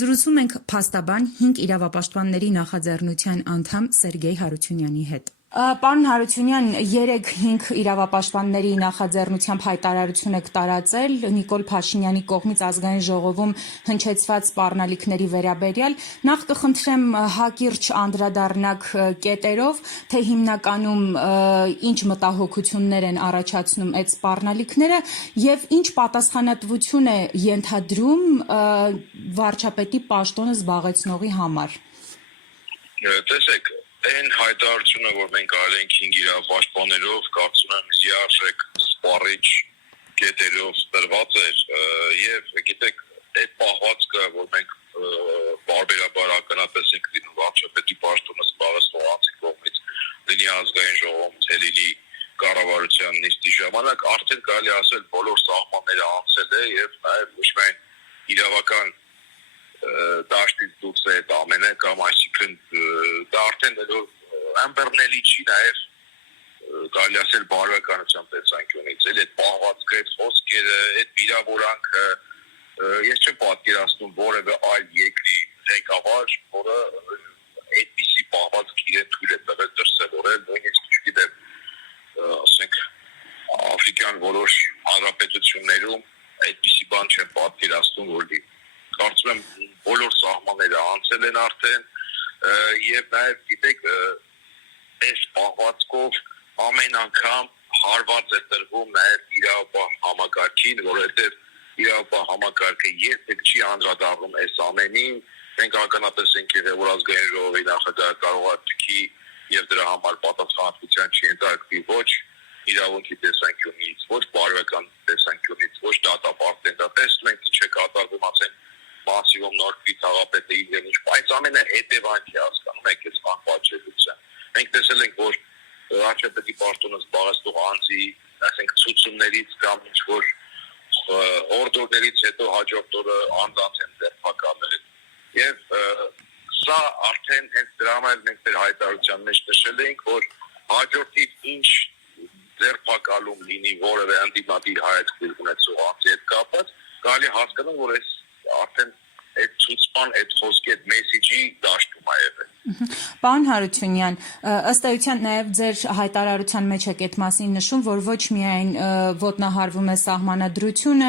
Զրուցում ենք փաստաբան 5 իրավապաշտպանների նախաձեռնության անդամ Սերգեյ Հարությունյանի հետ։ Պարոն Հարությունյան, 3-5 իրավապաշտպանների նախաձեռնությամբ հայտարարություն եք տարածել Նիկոլ Փաշինյանի կողմից ազգային ժողովում հնչեցված սպառնալիքների վերաբերյալ։ Նախ կխնդրեմ հակիրճ անդրադառնաք կետերով, թե հիմնականում ինչ մտահոգություններ են առաջացնում այդ սպառնալիքները եւ ինչ պատասխանատվություն է ենթադրում վարչապետի պաշտոնը զբաղեցնողի համար։ Տեսեք, այն հայտարարությունը, որ մենք արել ենք 5 իրավապաշտպաններով, կարծում եմ լիարժեք սպառիչ կետերով տրված էր եւ գիտեք, այդ պահվածքը, որ մենք բարբերաբար ականատես ենք լինում վարչապետի պաշտոնը զբաղեցնող անձի կողմից, լինի ազգային ժողովում, թե լինի կառավարության նիստի ժամանակ, արդեն կարելի ասել բոլոր սահմանները անցել է եւ նաեւ ոչ միայն իրավական դաշտից դուրս է այդ ամենը կամ այսինքն դա արդեն ամբեռնելի չի նաև կարելի ասել բարոյականության տեսանկյունից էլ այդ պահվածքը, այդ խոսքերը, այդ վիրավորանքը ես չեմ պատկերացնում որևէ այլ երկրի ղեկավար, որը այդպիսի պահվածք իրեն թույլ է տվել դրսևորել, նույնիսկ չգիտեմ, ասենք աֆրիկյան որոշ հանրապետություններում այդպիսի բան չեմ պատկերացնում, որ լինի։ Կարծում եմ բոլոր սահմանները անցել են արդեն եւ նաեւ գիտեք այս պահվածքով ամեն անգամ հարված է տրվում նաեւ իրավապահ համակարգին, որովհետեւ իրավապահ համակարգը երբեք չի անդրադառնում այս ամենին։ Մենք ականատես ենք եղել, որ ազգային ժողովի նախագահը կարող է թքի եւ դրա համար պատասխանատվության չենթարկվի ոչ իրավունքի տեսանկյունից, ոչ բարոյական տեսանկյունից, ոչ դատապարտեն։ Դա տեսնում ենք ինչ է կատարվում, ասենք Մասիվում Նորքի թաղապետը իրեն ինչ, բայց ամենը հետևանքի հասկանում եք այս անպատժելիության։ Մենք տեսել ենք, որ վարչապետի պաշտոնը զբաղեցնող անձի, ասենք ցուցումներից կամ ինչ-որ օրդորներից հետո հաջորդ օրը անձանց են ձերբակալել։ Եվ սա արդեն հենց դրա համար մենք մեր հայտարարության մեջ նշել ենք, որ հաջորդիվ ինչ ձերբակալում լինի որևէ ընդդիմադիր հայացք ունեցող անձի հետ կապված, կարելի հասկանալ, որ այս արդեն այդ ցուցման, այդ խոսքի, այդ մեսիջի դաշտում է եղել։ Պարոն Հարությունյան, ըստ էության նաև ձեր հայտարարության մեջ եք այդ մասին նշում, որ ոչ միայն ոտնահարվում է սահմանադրությունը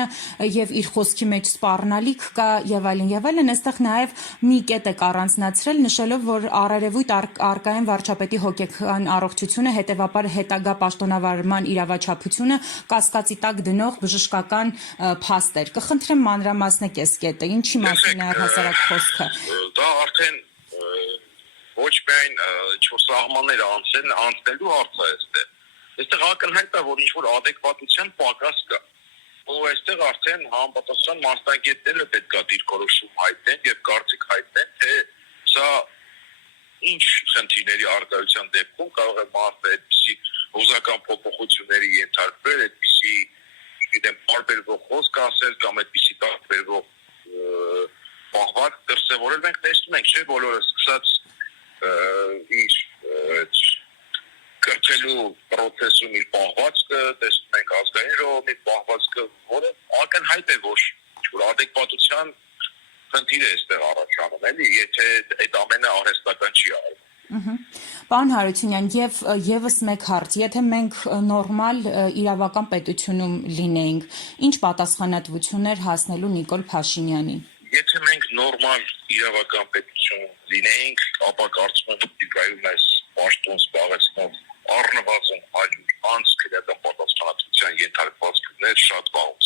եւ իր խոսքի մեջ սպառնալիք կա եւ այլն, այստեղ նաև մի կետ եք առանձնացրել, նշելով, որ առերևույթ արկայեն վարչապետի հոգեկան առողջությունը, հետեւաբար հետագա պաշտոնավարման իրավաչափությունը կասկածի տակ դնող բժշկական փաստ էր։ Կխնդրեմ մանրամասնեք այս կետը, ինչի մասին է առհասարակ խոսքը։ Դա արդեն ոչ միայն ինչ-որ սահմաններ անցնելու հարց է այստեղ։ Այստեղ ակնհայտ է, որ ինչ-որ ադեկվատության պակաս կա։ Ու այստեղ արդեն համապատասխան մասնագետները պետք է դիրքորոշում հայտնեն եւ կարծիք հայտնեն, թե սա ինչ խնդիրների արկայության դեպքում կարող է մարդը այդպիսի հուզական փոփոխությունների ենթարկվել, այդպիսի, գիտեմ, տարբերվող խոսք ասել կամ այդպիսի տարբերվող պահված դրսևորել։ Մենք տեսնում ենք, չէ՞, բոլորը սկսած իր կրթելու պրոցեսում իր պահվածքը, տեսնում ենք ազգային ժողովի պահվածքը, որը ակնհայտ է, որ ադեկվատության խնդիր է այստեղ առաջանում, էլի, եթե այդ ամենը արհեստական չի արվում։ Պարոն Հարությունյան, եւ եւս մեկ հարց, եթե մենք նորմալ իրավական պետությունում լինեինք, ինչ պատասխանատվություններ հասնելու Նիկոլ Փաշինյանին։ Եթե մենք նորմալ իրավական պետություն լինեինք, ապա կարծում եմ դիպայում այս պաշտոն զբաղեցնող առնվազն 100 անձ քրեական պատասխանատվության ենթարկված կներ շատ վաղուց